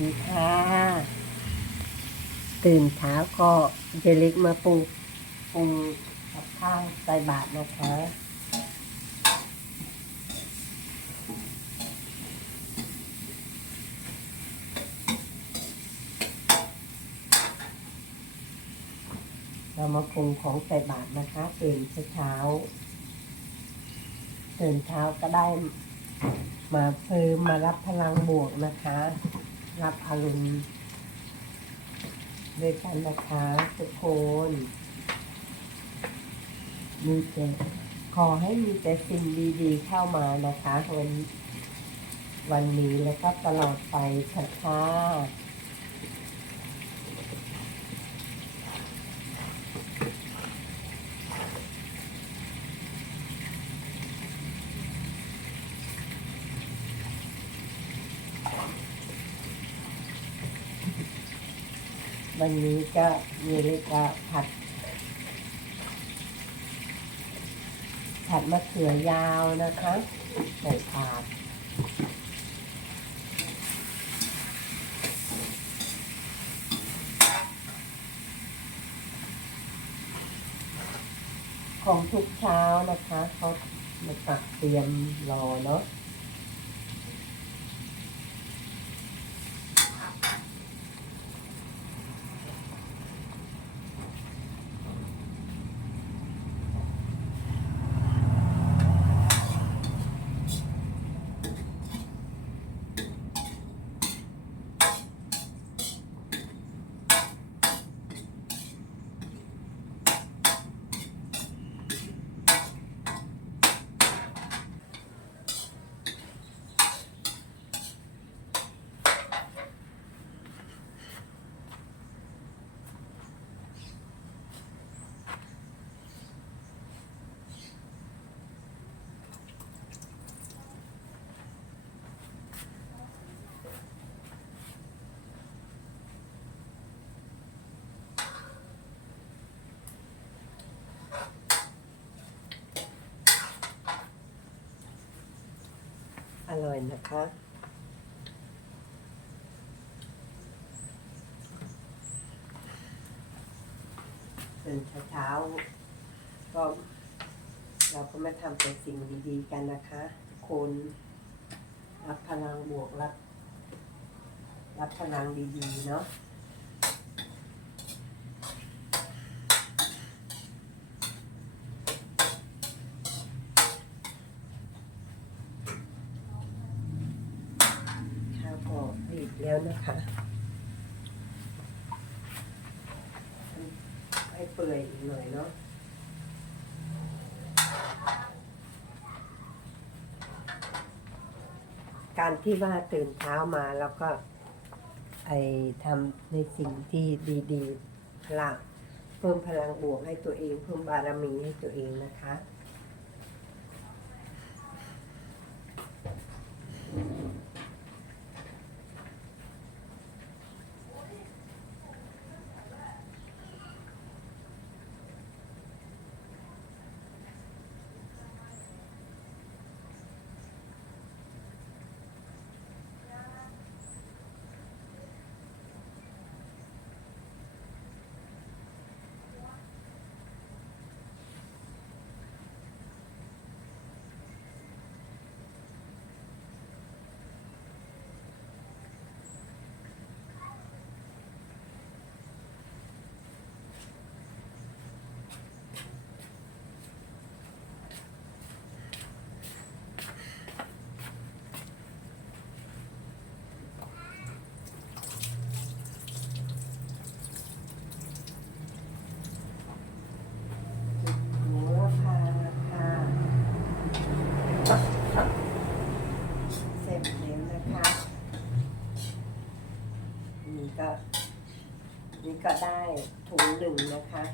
ดีค่ะ ตื่นเช้าก็เจเล็กมาปรุงปรุงกับข้าวใส่บาตรนะคะเรามาปรุงของใส่บาตรนะคะตื่นเช้าตื่นเช้าก็ได้มาเพิ่มมารับพลังบวกนะคะ รับอารมณ์ด้วยกันนะคะทุกคนมีแต่ขอให้มีแต่สิ่งดีๆเข้ามานะคะวันวันนี้แล้วก็ตลอดไปค่ะ วันนี้ก็มีเรียกว่าผัด ผัดมะเขือยาวนะคะใส่ถาดของทุกเช้านะคะเขามาตักเตรียมรอเนาะ อร่อยนะคะ ตื่นเช้าๆก็เราก็มาทำแต่สิ่งดีๆกันนะคะคนรับพลังบวกรับ รับพลังดีๆเนาะข้าวก็รีบ แล้วนะคะให้เปื่อยอีกหน่อยเนาะการที่ว่าตื่นเช้ามาแล้วก็ ไอทำในสิ่งที่ดีๆพลังเพิ่มพลังบวกให้ตัวเอง เพิ่มบารมีให้ตัวเองนะคะ หมูราคาค่ะเสร็จแล้วนะคะ นี่ก็ นี่ ก็ได้ถุงหนึ่งนะคะ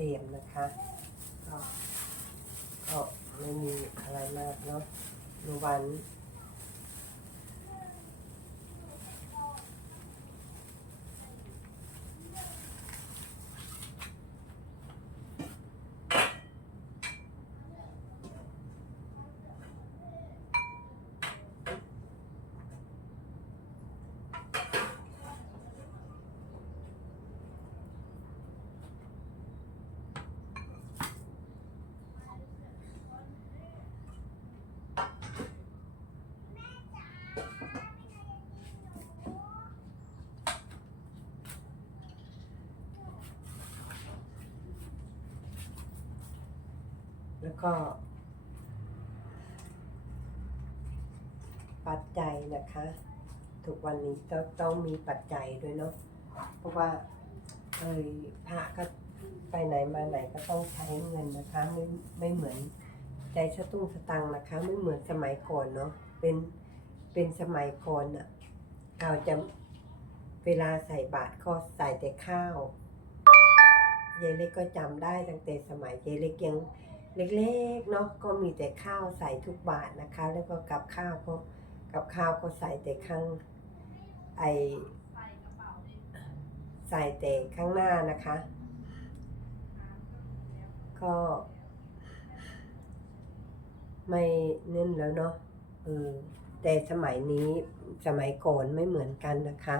ษมนะคะก็ก็ไม่มีอะไรมากเนาะดูวัน แล้วก็ ปัจจัยนะคะ ทุกวันนี้ต้องต้องมีปัจจัยด้วยเนาะเพราะว่าเอยพระก็ไปไหนมาไหนก็ต้องใช้เงินนะคะ ไม่ไม่เหมือนใจสตุ้งสตังนะคะ ไม่เหมือนสมัยก่อนเนาะเป็นเป็นสมัยก่อนอะเราจะเวลาใส่บาตรก็ใส่แต่ข้าวยายเล็กก็จำได้ตั้งแต่สมัยยายเล็กยัง เล็กๆเนาะก็มีแต่ข้าวใส่ทุกบาทนะคะ แล้วก็กับข้าวก็กับข้าวก็ใส่แต่ข้างไอใส่แต่ข้างหน้านะคะ ก็ ไม่เน้นแล้วเนาะเออแต่สมัยนี้สมัยก่อนไม่เหมือนกันนะคะ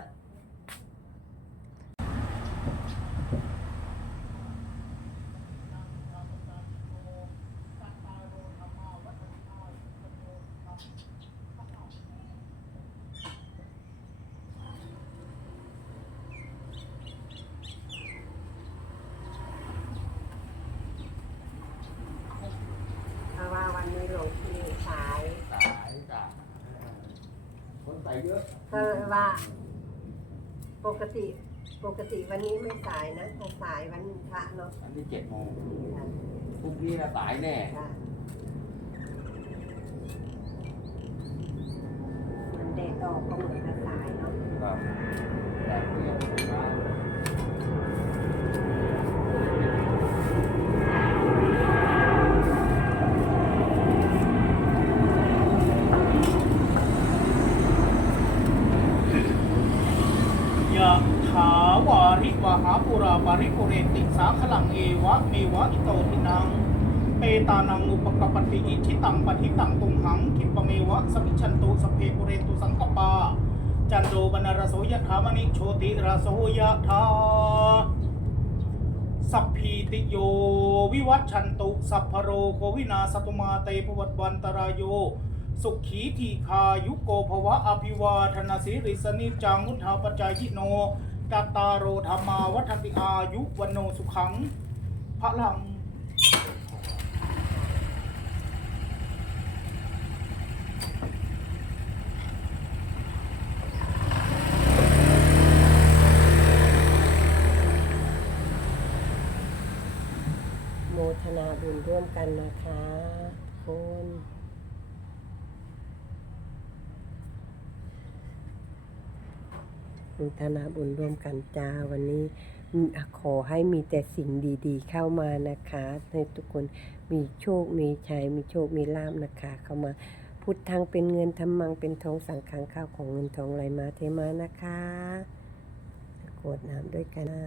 เพราะว่าวันนี้หลวงพี่สาย สายจ้ะคนใส่ เยอะเพราะว่า ปกติปกติวันนี้ไม่สายนะแต่สายวันพระเนาะอันที่เจ็ดโมงค่ะพรุ่งนี้นะสายแน่ค่ะมันเดดออกก็เหมือนกับสายเนาะครับแต่เที่ยงช้า ยะถาวาริวหาปุราปาริปุเรติสาขลังเอวะเมวะอิโตทินัง เปตานังอุปกปปติอิชิตังปฏิตังตุมหังคิปเมวะสมิชันตุสพเพปุเรตุสังกปา จันโดบนารโสยถามณิโชติราโสยถาสัพพีติโย วิวัชชันตุ สัพพโรโควินาสตุมาเตปวัตวันตรายโย สุขีทีคายุโกภวะอภิวาทนาสิริสนิจังุทาปจายิโนตัตาโรธรรมาวัฒนติอายุวันโนสุขังพระลังโมทนาบุญร่วมกันนะคะทุกคน โมทนาบุญร่วมกันจ้าวันนี้ขอให้มีแต่สิ่งดีๆ เข้ามานะคะ ให้ทุกคนมีโชค มีชัย มีโชค มีลาบนะคะ เข้ามาพุทธังเป็นเงินธรรมังเป็นทองสังขังข้าวของเงินทองไหลมาเทมานะคะกวดน้ำด้วยกันนะ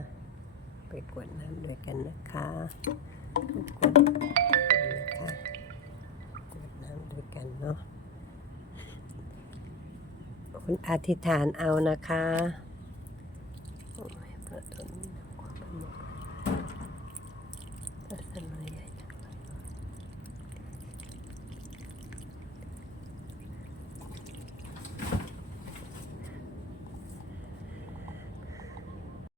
ไปกวดน้ำด้วยกันนะคะทุกคนนะคะกวดน้ำด้วยกันเนาะคุณอธิษฐานเอานะคะ